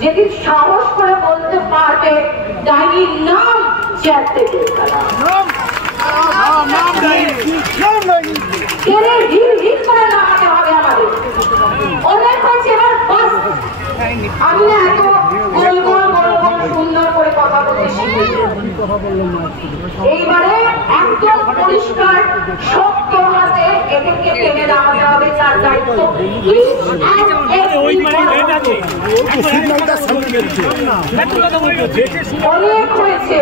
যেদিন সাহস করে বলতে পারবে ডাইনির নাম চেয়ার থেকে অনেক হয়েছে। এবার আমি না এত গোল গোল গোল গোল সুন্দর করে কথা বলতে শিখি। এইবারে একদম পরিষ্কার শক্ত হাতে এদেরকে টেনে নামাতে হবে, তার দায়িত্ব। অনেক হয়েছে,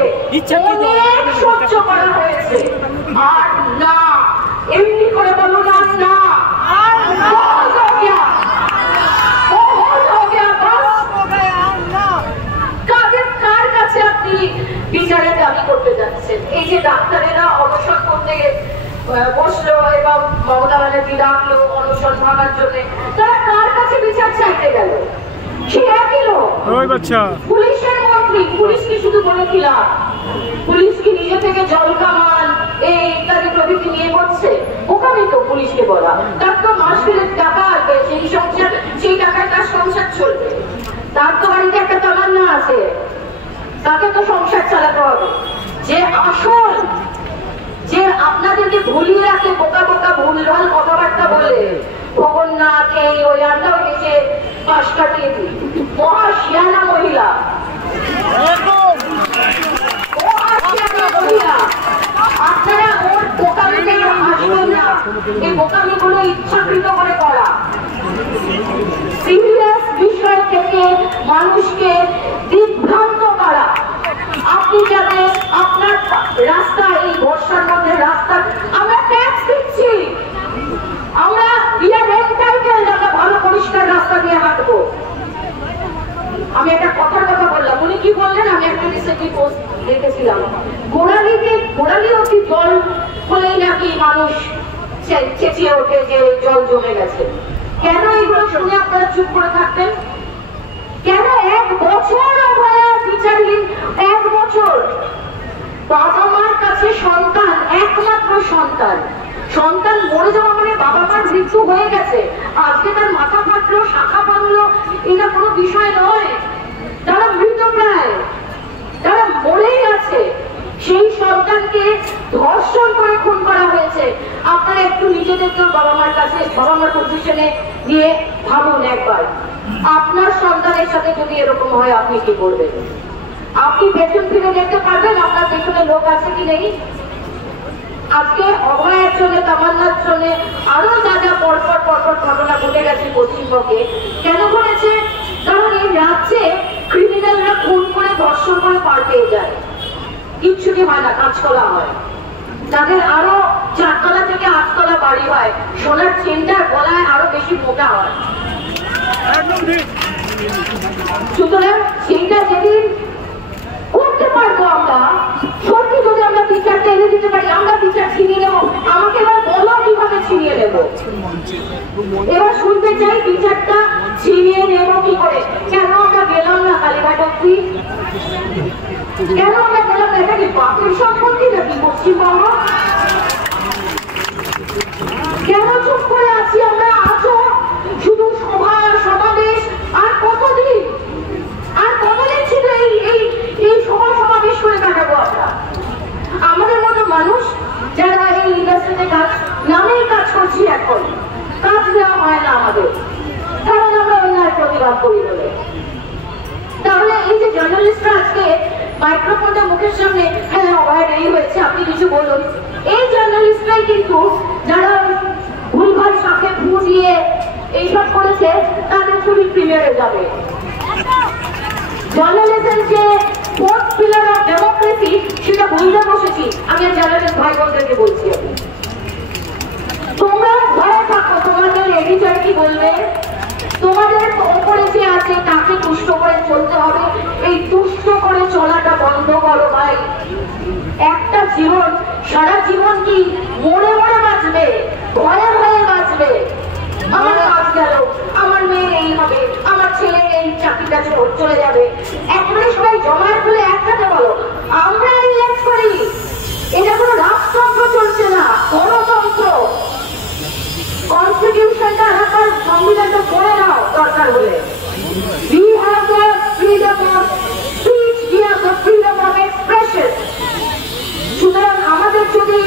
অনেক সহ্য করা হয়েছে, আর না এমনি করে বলো না, না কার কাছে আপনি বিচারের দাবি করতে যাচ্ছেন? এই যে ডাক্তারেরা অনশন করতে বসলো এবং মমতা ব্যানার্জি ডাকলো অনশন ভাঙার জন্য, তারা কার কাছে বিচার চাইতে গেল? সে একই লোক, পুলিশের মন্ত্রী। পুলিশ কি শুধু বলেছিলাম, পুলিশ কি নিজে থেকে জল কামান এই ইত্যাদি প্রভৃতি নিয়ে করছে? ওখানে তো পুলিশকে বলা, তার তো মাস ফেরত টাকা আসবে, সেই সংসার, সেই টাকায় তার সংসার চলবে। তার তো বাড়িতে একটা তামান্না আছে, তাকে তো সংসার চালাতে হবে। যে আসল, যে আপনাদেরকে ভুলিয়ে রাখে, বোকা বোকা ভুলভাল কথাবার্তা বলে, ভগন্নাথ এই ওই আমরাও এসে পাশ কাটিয়ে দিই। মহাশিয়ানা মহিলা, আপনারা ওর বোকামিতে আসবেন না। এই বোকামিগুলো ইচ্ছাকৃত করে করা। সিরিয়াস বিষয় থেকে মানুষকে বিভ্রান্ত করা। আপনি যাতে আপনার রাস্তা, এই বর্ষার মধ্যে রাস্তা, আমরা ট্যাক্স দিচ্ছি, আমরা ভালো পরিষ্কার রাস্তা দিয়ে হাঁটবো। আমি একটা কথার কথা বললাম, উনি কি বললেন? আমি একটা রিসেন্টলি পোস্ট দেখেছিলাম, গোড়ালি অতি জল হলেই নাকি মানুষ চেঁচিয়ে ওঠে যে জল জমে গেছে। কেন এইগুলো শুনে আপনারা চুপ করে থাকতেন? কেন এক বছর বিচারহীন? এক বছর বাবা মার কাছে সন্তান, একমাত্র সন্তান, সন্তান মরে যাওয়া মানে বাবা মার মৃত্যু হয়ে গেছে। আজকে তার মাথা ফাটলো, শাখা ভাঙলো, এটা কোনো বিষয় নয়। তারা মৃতপ্রায়, তারা মরেই আছে। সেই সন্তানকে ধর্ষণ করে খুন করা হয়েছে। আপনারা একটু নিজেদেরকেও বাবা মার কাছে, বাবা মার পজিশনে গিয়ে ভাবুন একবার, আপনার সন্তানের সাথে যদি এরকম হয় আপনি কি করবেন? আপনি পেছন ফিরে দেখতে পারবেন আপনার পেছনে লোক আছে কি নেই? আজকে অভয়ের জন্য, তামান্নার জন্য, আরো যা যা পরপর পরপর ঘটনা ঘটে গেছে পশ্চিমবঙ্গে, কেন ঘটেছে? কারণ এই রাজ্যে ক্রিমিনালরা খুন করে, ধর্ষণ করে পার পেয়ে যায়, কিচ্ছুটি হয় না, কাজকলা হয়। তাদের আরো 4 তলা থেকে 8 তলা বাড়ি হয়, সোনার চেনটার গলায় আরো বেশি মোটা হয়। সুতরাং সেইটা যেদিন করতে পারবো আমরা, সত্যি যদি আমরা বিচারটা এনে দিতে পারি, আমরা বিচার ছিনিয়ে নেবো। আমাকে এবার বলো কিভাবে ছিনিয়ে নেবো? এবার শুনতে চাই বিচারটা ছিনিয়ে নেবো কি করে। কেন আমরা গেলাম না কালীঘাট অব্দি? কেন আমরা গেলাম না? এটা কি বাপের সম্পত্তি নাকি পশ্চিমবঙ্গ? কেন চুপ করে আছি আমরা? আছো শুধু সভা, সমাবেশ, আর কতদিন, আর কতদিন শুধু এই সভা সমাবেশ করে কাটাবো আমরা? আমাদের মতো মানুষ যারা এই ইন্ডাস্ট্রিতে কাজ, নামেই কাজ করছি, এখন কাজ দেওয়া হয় না আমাদের, কারণ আমরা অন্যায় প্রতিবাদ করি বলে। তাহলে এই যে জার্নালিস্টরা আজকে মাইক্রোফোনটা মুখের সামনে, হ্যাঁ অভয়ের এই হয়েছে, আপনি কিছু বলুন, এই জার্নালিস্টরাই কিন্তু যারা ভুলভাল শাখে ফু দিয়ে এইসব করেছে, তাদের ছবি প্রিমিয়ারে যাবে। জার্নালিজম যে ফোর্থ পিলার অফ ডেমোক্রেসি, সেটা বুঝতে বসেছি আমি জার্নালিস্ট ভাই বোনদেরকে বলছি। আমি তোমরা ভয় থাকো, তোমাদের এডিটর কি বলবে, তোমাদের ওপরে যে আছে তাকে তুষ্ট করে চলতে হবে। এই তুষ্ট করে চলাটা বন্ধ করো ভাই। একটা জীবন, সারা জীবন কি মরে মরে বাঁচবে, ভয়ে ভয়ে বাঁচবে? আমার কাজ গেল, আমার মেয়ে এই হবে, আমার ছেলে এই চাকরিটা চলে যাবে। একবারে সবাই জমায়েত হলে একসাথে বলো, আমরা ইলেক্ট করি। এটা কোনো রাজতন্ত্র চলছে না, গণতন্ত্র। কনস্টিটিউশনটা, সংবিধানটা পড়ে নাও দরকার হলে। We have the freedom of speech, we have the freedom of expression. সুতরাং আমাদের যদি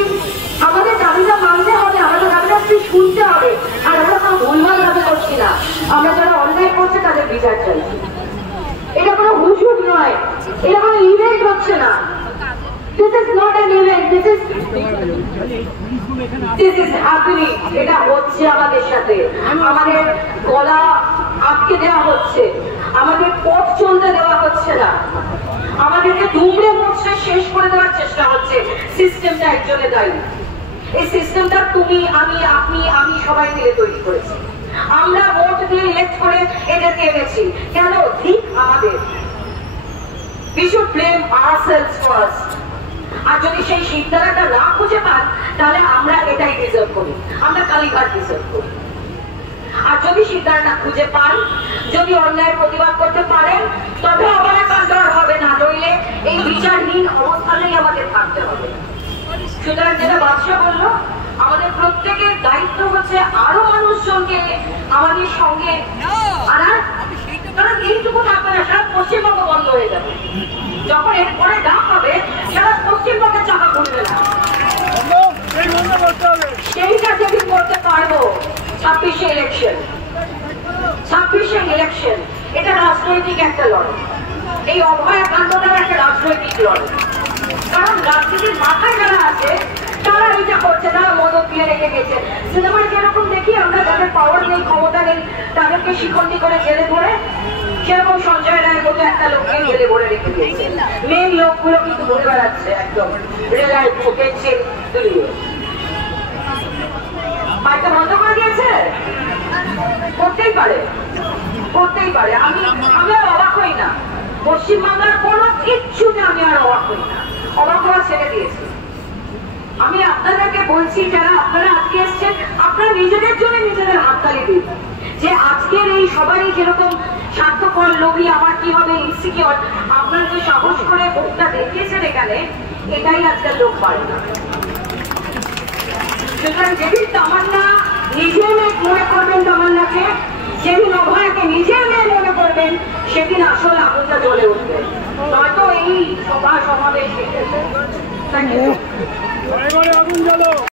আমাদের দাবিটা মানতে হবে, আমাদের দাবিটা শুনতে হবে। আর আমরা কোনো ভুলভাল ভাবে করছি না, আমরা যারা অন্যায় করছে তাদের বিচার চাইছি। এটা কোনো হুজুগ নয়, এটা কোনো ইভেন্ট হচ্ছে না। This is not an event, this is happening. এটা হচ্ছে আমাদের সাথে, আমাদের গলা আটকে দেওয়া হচ্ছে, আমাদের পথ চলতে দেওয়া হচ্ছে না, আমাদেরকে দুমড়ে মুচড়ে শেষ করে দেওয়ার চেষ্টা হচ্ছে। সিস্টেমটা একজনে দায়ী। এই সিস্টেমটা তুমি, আমি সবাই মিলে তৈরি করেছি। আমরা ভোট দিয়ে ইলেক্ট করে এদেরকে এনেছি। কেন? ঠিক আমাদের। We should blame ourselves first. আর যদি সেই সিদ্ধান্তটা না খুঁজে পান, তাহলে আমরা এটাই ডিজার্ভ করি, আমরা কালীঘাট ডিজার্ভ করি। আর যদি সিদ্ধান্তটা খুঁজে পান, যদি অন্যায় প্রতিবাদ করতে পারেন, তবে অবলাকাণ্ড হবে না, নইলে এই বিচারহীন অবস্থানেই আমাদের থাকতে হবে। সুতরাং যেটা বাদশা বলল, আমাদের প্রত্যেকের দায়িত্ব হচ্ছে আরো মানুষজনকে আমাদের সঙ্গে আনার। কারণ এইটুকু থাকবে না, সারা পশ্চিমবঙ্গ বন্ধ হয়ে যাবে। যখন এরপরে ডাক হবে, সারা পশ্চিমবঙ্গের চাকা ঘুরবে না। সেইটা যদি করতে পারবো 26শে ইলেকশন, এটা রাজনৈতিক একটা লড়াই। এই অভয়া কাণ্ডটাও একটা রাজনৈতিক লড়াই। কারণ রাজনীতির মাথায় যারা আছে, তারা এটা করছে, তারা মদত দিয়ে রেখে গেছে। সিনেমায় যেরকম দেখি আমরা, যাদের পাওয়ার নেই, ক্ষমতা নেই, তাদেরকে শিখন্ডি করে জেলে ধরে, সেরকম সঞ্জয় রায়ের মতো একটা লোককে জেলে ভরে রেখে দিয়েছে। মেন লোকগুলো কিন্তু ঘুরে বেড়াচ্ছে একদম রেলায় ঢুকেছে দুলিয়ে। মাইকটা বন্ধ করে দিয়েছে, করতেই পারে। আমি আর অবাক হই না। পশ্চিমবাংলার কোনো কিচ্ছুতে আমি আর অবাক হই না, অবাক হওয়া ছেড়ে দিয়েছি। আমি আপনাদেরকে বলছি, যারা আপনারা আজকে এসছেন, আপনারা নিজেদের জন্য নিজেদের হাততালি দিন, যে আজকের এই সবাই যেরকম স্বার্থপর, লোভী, আমার কি হবে, ইনসিকিউর, আপনারা যে সাহস করে ভোটটা দেখিয়েছেন এখানে, এটাই আজকাল লোক পারে না। সুতরাং যেদিন তামান্না নিজের মেয়ে মনে করবেন, তামান্নাকে যেদিন অভয়াকে নিজের মেয়ে মনে করবেন, সেদিন আসলে আগুনটা জ্বলে উঠবে। নয়তো এই সভা সমাবেশ